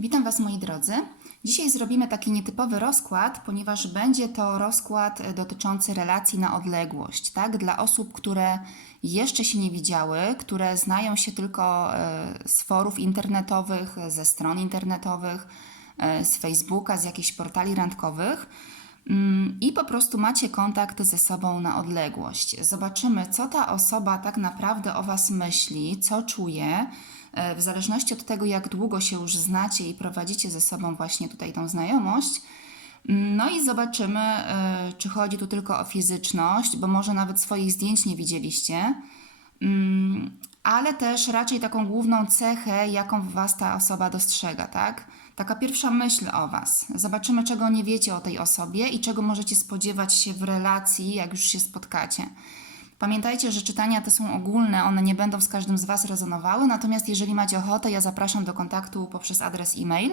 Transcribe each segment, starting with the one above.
Witam Was moi drodzy. Dzisiaj zrobimy taki nietypowy rozkład, ponieważ będzie to rozkład dotyczący relacji na odległość, tak? Dla osób, które jeszcze się nie widziały, które znają się tylko e, z forów internetowych, ze stron internetowych, e, z Facebooka, z jakichś portali randkowych. Mm, I po prostu macie kontakt ze sobą na odległość. Zobaczymy, co ta osoba tak naprawdę o Was myśli, co czuje, w zależności od tego, jak długo się już znacie i prowadzicie ze sobą właśnie tutaj tą znajomość. Mm, No i zobaczymy, e, czy chodzi tu tylko o fizyczność, bo może nawet swoich zdjęć nie widzieliście, Mm, ale też raczej taką główną cechę, jaką w Was ta osoba dostrzega, tak? Taka pierwsza myśl o Was. Zobaczymy, czego nie wiecie o tej osobie i czego możecie spodziewać się w relacji, jak już się spotkacie. Pamiętajcie, że czytania te są ogólne, one nie będą z każdym z Was rezonowały, natomiast jeżeli macie ochotę, ja zapraszam do kontaktu poprzez adres e-mail.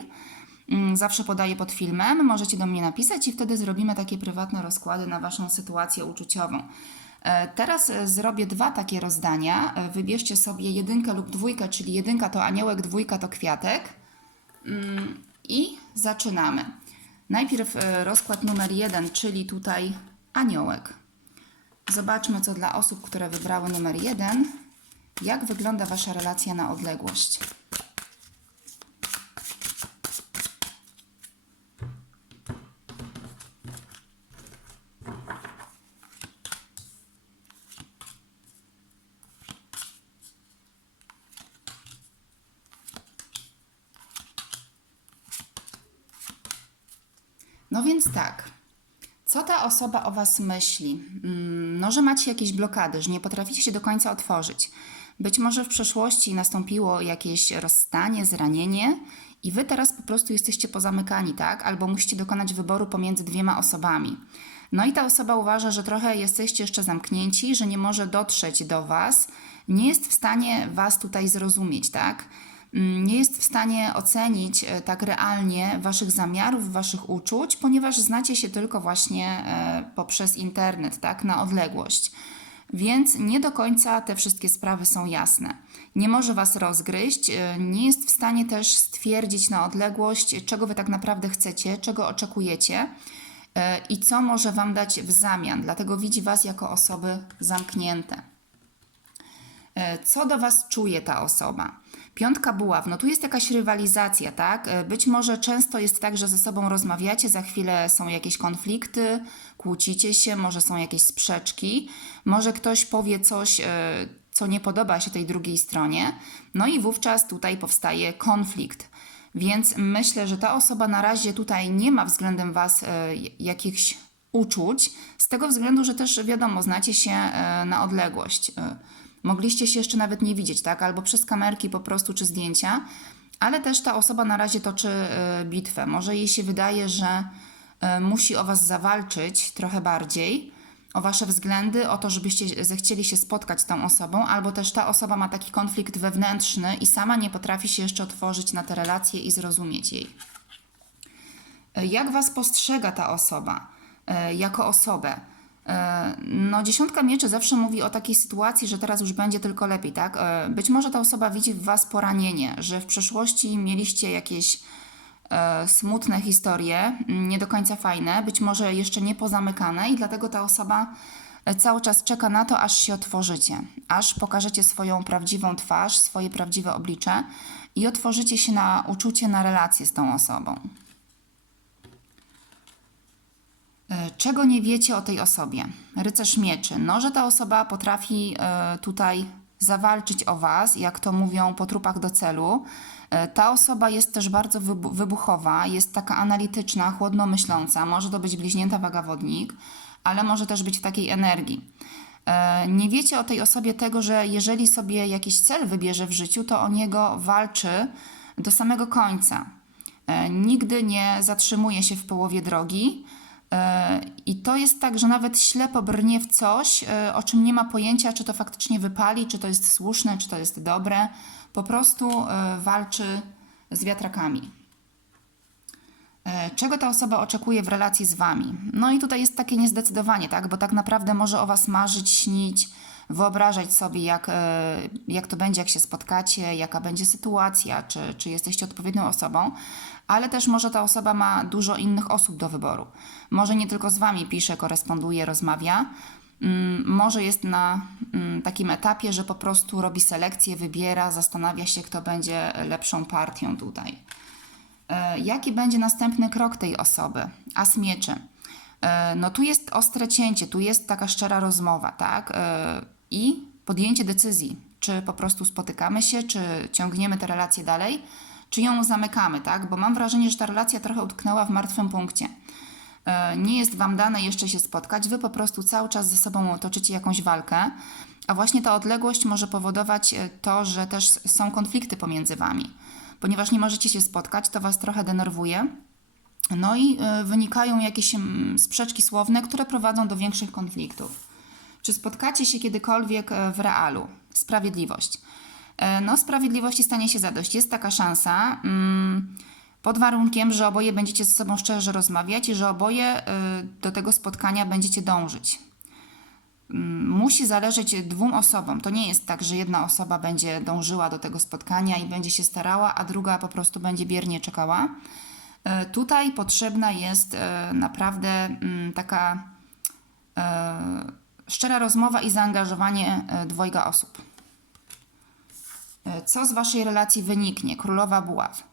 Mm, Zawsze podaję pod filmem, możecie do mnie napisać i wtedy zrobimy takie prywatne rozkłady na Waszą sytuację uczuciową. E, Teraz e, zrobię dwa takie rozdania. E, Wybierzcie sobie jedynkę lub dwójkę, czyli jedynka to aniołek, dwójka to kwiatek. Mm, I zaczynamy. Najpierw rozkład numer jeden, czyli tutaj aniołek. Zobaczmy, co dla osób, które wybrały numer jeden, jak wygląda Wasza relacja na odległość. No więc tak. Co ta osoba o Was myśli? Mm, No, że macie jakieś blokady, że nie potraficie się do końca otworzyć. Być może w przeszłości nastąpiło jakieś rozstanie, zranienie i Wy teraz po prostu jesteście pozamykani, tak? Albo musicie dokonać wyboru pomiędzy dwiema osobami. No i ta osoba uważa, że trochę jesteście jeszcze zamknięci, że nie może dotrzeć do Was, nie jest w stanie Was tutaj zrozumieć, tak? Mm, nie jest w stanie ocenić e, tak realnie Waszych zamiarów, Waszych uczuć, ponieważ znacie się tylko właśnie e, poprzez internet, tak, na odległość. Więc nie do końca te wszystkie sprawy są jasne. Nie może Was rozgryźć, e, nie jest w stanie też stwierdzić na odległość, czego Wy tak naprawdę chcecie, czego oczekujecie i co może Wam dać w zamian. Dlatego widzi Was jako osoby zamknięte. Co do Was czuje ta osoba? Piątka buław, no tu jest jakaś rywalizacja, tak? E, Być może często jest tak, że ze sobą rozmawiacie, za chwilę są jakieś konflikty, kłócicie się, może są jakieś sprzeczki, może ktoś powie coś, e, co nie podoba się tej drugiej stronie, no i wówczas tutaj powstaje konflikt. Więc myślę, że ta osoba na razie tutaj nie ma względem Was e, jakichś uczuć, z tego względu, że też wiadomo, znacie się na odległość. Mogliście się jeszcze nawet nie widzieć, tak? Albo przez kamerki po prostu, czy zdjęcia, ale też ta osoba na razie toczy e, bitwę. Może jej się wydaje, że e, musi o Was zawalczyć trochę bardziej, o Wasze względy, o to, żebyście zechcieli się spotkać z tą osobą, albo też ta osoba ma taki konflikt wewnętrzny i sama nie potrafi się jeszcze otworzyć na te relacje i zrozumieć jej. Jak Was postrzega ta osoba jako osobę? E, No, dziesiątka mieczy zawsze mówi o takiej sytuacji, że teraz już będzie tylko lepiej, tak? E, Być może ta osoba widzi w Was poranienie, że w przeszłości mieliście jakieś e, smutne historie, nie do końca fajne, być może jeszcze nie pozamykane, i dlatego ta osoba cały czas czeka na to, aż się otworzycie, aż pokażecie swoją prawdziwą twarz, swoje prawdziwe oblicze i otworzycie się na uczucie, na relację z tą osobą. E, Czego nie wiecie o tej osobie? Rycerz mieczy. No, że ta osoba potrafi e, tutaj zawalczyć o was, jak to mówią po trupach do celu. E, Ta osoba jest też bardzo wybu- wybuchowa, jest taka analityczna, chłodno myśląca. Może to być bliźnięta wagawodnik, ale może też być w takiej energii. E, Nie wiecie o tej osobie tego, że jeżeli sobie jakiś cel wybierze w życiu, to o niego walczy do samego końca. E, Nigdy nie zatrzymuje się w połowie drogi. E, I to jest tak, że nawet ślepo brnie w coś, e, o czym nie ma pojęcia, czy to faktycznie wypali, czy to jest słuszne, czy to jest dobre. Po prostu e, walczy z wiatrakami. Czego ta osoba oczekuje w relacji z wami? No i tutaj jest takie niezdecydowanie, tak? Bo tak naprawdę może o was marzyć, śnić, wyobrażać sobie, jak, e, jak to będzie, jak się spotkacie, jaka będzie sytuacja, czy, czy jesteście odpowiednią osobą, ale też może ta osoba ma dużo innych osób do wyboru. Może nie tylko z Wami pisze, koresponduje, rozmawia, Mm, może jest na mm, takim etapie, że po prostu robi selekcję, wybiera, zastanawia się, kto będzie lepszą partią tutaj. E, Jaki będzie następny krok tej osoby? As mieczy. E, No tu jest ostre cięcie, tu jest taka szczera rozmowa, tak? E, I podjęcie decyzji, czy po prostu spotykamy się, czy ciągniemy tę relację dalej, czy ją zamykamy, tak? Bo mam wrażenie, że ta relacja trochę utknęła w martwym punkcie. E, Nie jest Wam dane jeszcze się spotkać, Wy po prostu cały czas ze sobą toczycie jakąś walkę, a właśnie ta odległość może powodować to, że też są konflikty pomiędzy Wami. Ponieważ nie możecie się spotkać, to Was trochę denerwuje. No i e, wynikają jakieś mm, sprzeczki słowne, które prowadzą do większych konfliktów. Czy spotkacie się kiedykolwiek e, w realu? Sprawiedliwość. E, No, sprawiedliwości stanie się zadość. Jest taka szansa, mm, pod warunkiem, że oboje będziecie ze sobą szczerze rozmawiać i że oboje do tego spotkania będziecie dążyć. Mm, Musi zależeć dwóm osobom. To nie jest tak, że jedna osoba będzie dążyła do tego spotkania i będzie się starała, a druga po prostu będzie biernie czekała. E, Tutaj potrzebna jest e, naprawdę mm, taka e, szczera rozmowa i zaangażowanie dwojga osób. Co z waszej relacji wyniknie? Królowa Buław.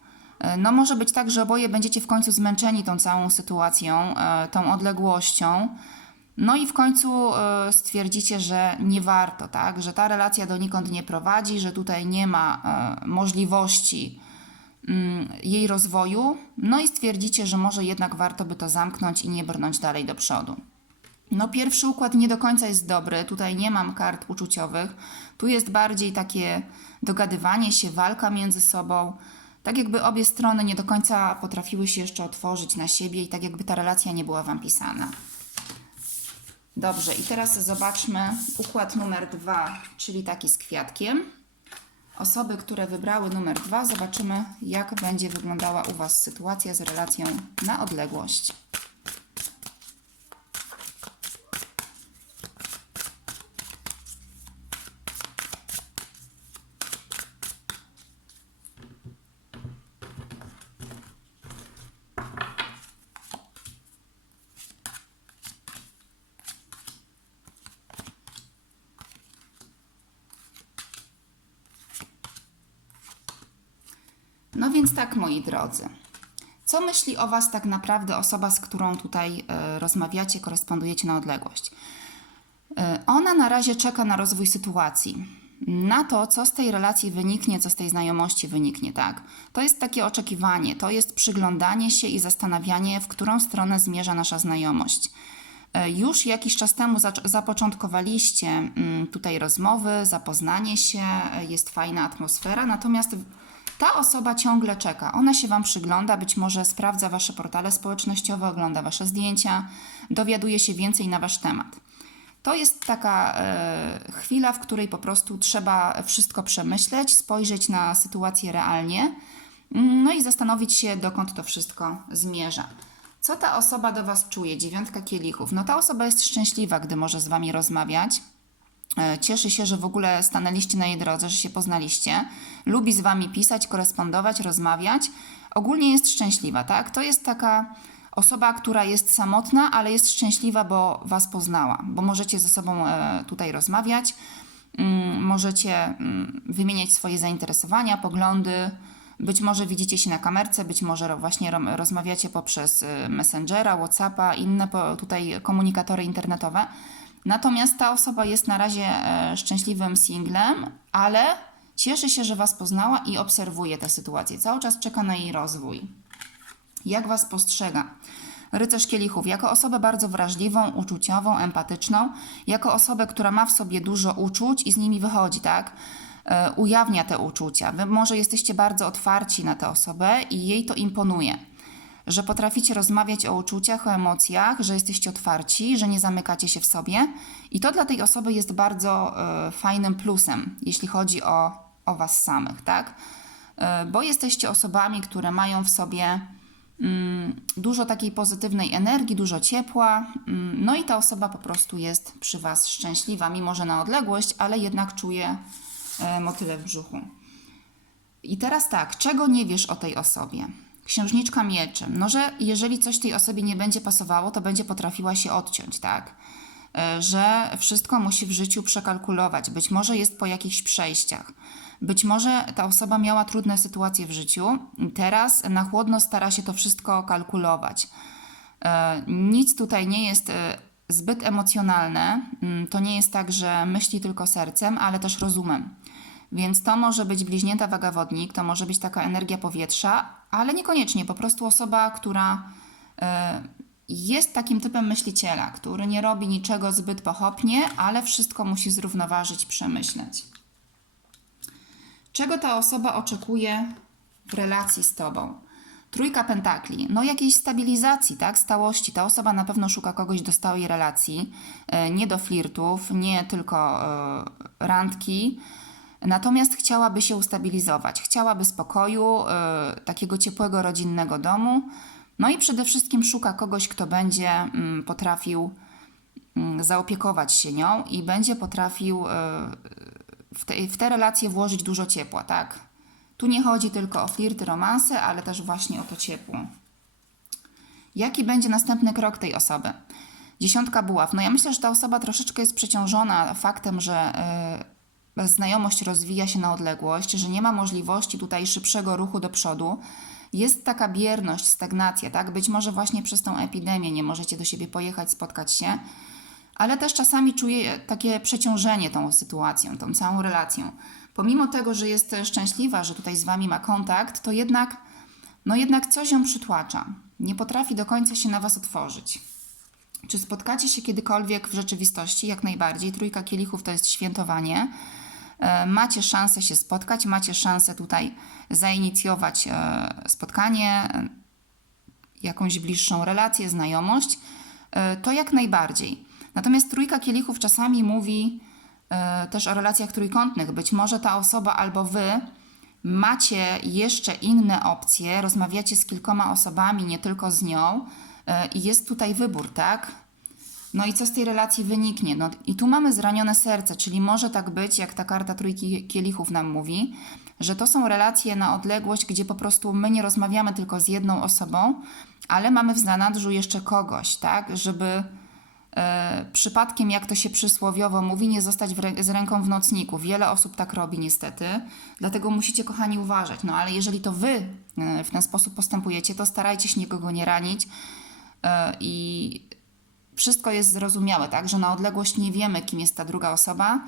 No może być tak, że oboje będziecie w końcu zmęczeni tą całą sytuacją, tą odległością. No i w końcu stwierdzicie, że nie warto, tak? Że ta relacja donikąd nie prowadzi, że tutaj nie ma możliwości jej rozwoju. No i stwierdzicie, że może jednak warto by to zamknąć i nie brnąć dalej do przodu. No, pierwszy układ nie do końca jest dobry. Tutaj nie mam kart uczuciowych. Tu jest bardziej takie dogadywanie się, walka między sobą. Tak jakby obie strony nie do końca potrafiły się jeszcze otworzyć na siebie i tak jakby ta relacja nie była wam pisana. Dobrze, i teraz zobaczmy układ numer dwa, czyli taki z kwiatkiem. Osoby, które wybrały numer dwa, zobaczymy, jak będzie wyglądała u Was sytuacja z relacją na odległość. No więc tak, moi drodzy. Co myśli o Was tak naprawdę osoba, z którą tutaj e, rozmawiacie, korespondujecie na odległość? E, Ona na razie czeka na rozwój sytuacji, na to, co z tej relacji wyniknie, co z tej znajomości wyniknie, tak? To jest takie oczekiwanie, to jest przyglądanie się i zastanawianie, w którą stronę zmierza nasza znajomość. E, Już jakiś czas temu zapoczątkowaliście mm, tutaj rozmowy, zapoznanie się, jest fajna atmosfera, natomiast ta osoba ciągle czeka. Ona się Wam przygląda, być może sprawdza Wasze portale społecznościowe, ogląda Wasze zdjęcia, dowiaduje się więcej na Wasz temat. To jest taka e, chwila, w której po prostu trzeba wszystko przemyśleć, spojrzeć na sytuację realnie, no i zastanowić się, dokąd to wszystko zmierza. Co ta osoba do Was czuje? Dziewiątka kielichów. No ta osoba jest szczęśliwa, gdy może z Wami rozmawiać. E, Cieszy się, że w ogóle stanęliście na jej drodze, że się poznaliście. Lubi z wami pisać, korespondować, rozmawiać. Ogólnie jest szczęśliwa, tak? To jest taka osoba, która jest samotna, ale jest szczęśliwa, bo was poznała, bo możecie ze sobą e, tutaj rozmawiać, mm, możecie mm, wymieniać swoje zainteresowania, poglądy. Być może widzicie się na kamerce, być może właśnie rozmawiacie poprzez y, Messengera, Whatsappa, inne tutaj komunikatory internetowe. Natomiast ta osoba jest na razie e, szczęśliwym singlem, ale cieszy się, że Was poznała i obserwuje tę sytuację. Cały czas czeka na jej rozwój. Jak Was postrzega? Rycerz kielichów, jako osobę bardzo wrażliwą, uczuciową, empatyczną, jako osobę, która ma w sobie dużo uczuć i z nimi wychodzi, tak? E, ujawnia te uczucia. Wy może jesteście bardzo otwarci na tę osobę i jej to imponuje że potraficie rozmawiać o uczuciach, o emocjach, że jesteście otwarci, że nie zamykacie się w sobie. I to dla tej osoby jest bardzo e, fajnym plusem, jeśli chodzi o, o Was samych, tak? E, bo jesteście osobami, które mają w sobie mm, dużo takiej pozytywnej energii, dużo ciepła. mm, No i ta osoba po prostu jest przy Was szczęśliwa, mimo że na odległość, ale jednak czuje e, motyle w brzuchu. I teraz tak, czego nie wiesz o tej osobie? Księżniczka mieczy. No, że jeżeli coś tej osobie nie będzie pasowało, to będzie potrafiła się odciąć, tak? E, Że wszystko musi w życiu przekalkulować. Być może jest po jakichś przejściach. Być może ta osoba miała trudne sytuacje w życiu teraz na chłodno stara się to wszystko kalkulować. E, Nic tutaj nie jest e, zbyt emocjonalne. Mm, To nie jest tak, że myśli tylko sercem, ale też rozumem. Więc to może być bliźnięta waga wodnik, to może być taka energia powietrza, ale niekoniecznie po prostu osoba, która e, jest takim typem myśliciela, który nie robi niczego zbyt pochopnie, ale wszystko musi zrównoważyć, przemyśleć. Czego ta osoba oczekuje w relacji z tobą? Trójka pentakli, no jakiejś stabilizacji, tak, stałości. Ta osoba na pewno szuka kogoś do stałej relacji, e, nie do flirtów, nie tylko e, randki. Natomiast chciałaby się ustabilizować, chciałaby spokoju, e, takiego ciepłego, rodzinnego domu. No i przede wszystkim szuka kogoś, kto będzie mm, potrafił mm, zaopiekować się nią i będzie potrafił e, w te, w te relacje włożyć dużo ciepła, tak? Tu nie chodzi tylko o flirty, romanse, ale też właśnie o to ciepło. Jaki będzie następny krok tej osoby? Dziesiątka buław. No ja myślę, że ta osoba troszeczkę jest przeciążona faktem, że y, znajomość rozwija się na odległość, że nie ma możliwości tutaj szybszego ruchu do przodu. Jest taka bierność, stagnacja, tak? Być może właśnie przez tą epidemię nie możecie do siebie pojechać, spotkać się, ale też czasami czuje takie przeciążenie tą sytuacją, tą całą relacją. Pomimo tego, że jest szczęśliwa, że tutaj z wami ma kontakt, to jednak, no jednak coś ją przytłacza. Nie potrafi do końca się na was otworzyć. Czy spotkacie się kiedykolwiek w rzeczywistości? Jak najbardziej. Trójka kielichów to jest świętowanie. E, Macie szansę się spotkać, macie szansę tutaj zainicjować e, spotkanie, e, jakąś bliższą relację, znajomość. To jak najbardziej. Natomiast trójka kielichów czasami mówi też o relacjach trójkątnych. Być może ta osoba albo wy macie jeszcze inne opcje, rozmawiacie z kilkoma osobami, nie tylko z nią i jest tutaj wybór, tak? No i co z tej relacji wyniknie? No i tu mamy zranione serce, czyli może tak być, jak ta karta trójki kielichów nam mówi, że to są relacje na odległość, gdzie po prostu my nie rozmawiamy tylko z jedną osobą, ale mamy w zanadrzu jeszcze kogoś, tak? Żeby e, przypadkiem, jak to się przysłowiowo mówi, nie zostać z ręką w nocniku. Wiele osób tak robi niestety, dlatego musicie, kochani, uważać. No ale jeżeli to wy e, w ten sposób postępujecie, to starajcie się nikogo nie ranić e, i wszystko jest zrozumiałe, tak? Że na odległość nie wiemy, kim jest ta druga osoba.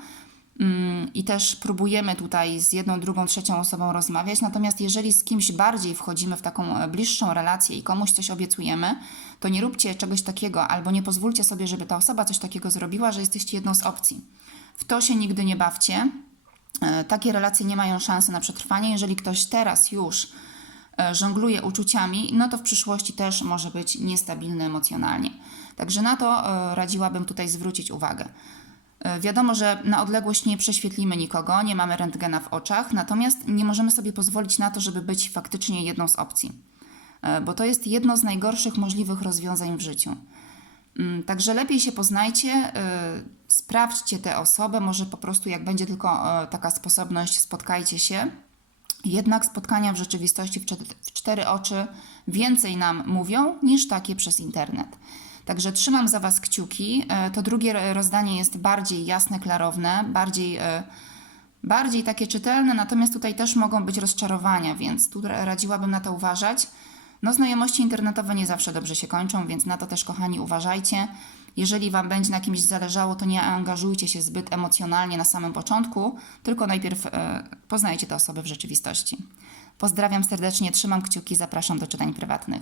Mm, I też próbujemy tutaj z jedną, drugą, trzecią osobą rozmawiać. Natomiast jeżeli z kimś bardziej wchodzimy w taką e, bliższą relację i komuś coś obiecujemy, to nie róbcie czegoś takiego, albo nie pozwólcie sobie, żeby ta osoba coś takiego zrobiła, że jesteście jedną z opcji. W to się nigdy nie bawcie. E, Takie relacje nie mają szansy na przetrwanie. Jeżeli ktoś teraz już e, żongluje uczuciami, no to w przyszłości też może być niestabilny emocjonalnie. Także na to e, radziłabym tutaj zwrócić uwagę. E, Wiadomo, że na odległość nie prześwietlimy nikogo, nie mamy rentgena w oczach, natomiast nie możemy sobie pozwolić na to, żeby być faktycznie jedną z opcji, E, bo to jest jedno z najgorszych możliwych rozwiązań w życiu. Mm, Także lepiej się poznajcie, sprawdźcie tę osobę, może po prostu jak będzie tylko taka sposobność, spotkajcie się. Jednak spotkania w rzeczywistości w cztery oczy więcej nam mówią niż takie przez internet. Także trzymam za Was kciuki. E, To drugie rozdanie jest bardziej jasne, klarowne, bardziej, e, bardziej takie czytelne, natomiast tutaj też mogą być rozczarowania, więc tu radziłabym na to uważać. No, znajomości internetowe nie zawsze dobrze się kończą, więc na to też, kochani, uważajcie. Jeżeli Wam będzie na kimś zależało, to nie angażujcie się zbyt emocjonalnie na samym początku, tylko najpierw e, poznajcie te osoby w rzeczywistości. Pozdrawiam serdecznie, trzymam kciuki, zapraszam do czytań prywatnych.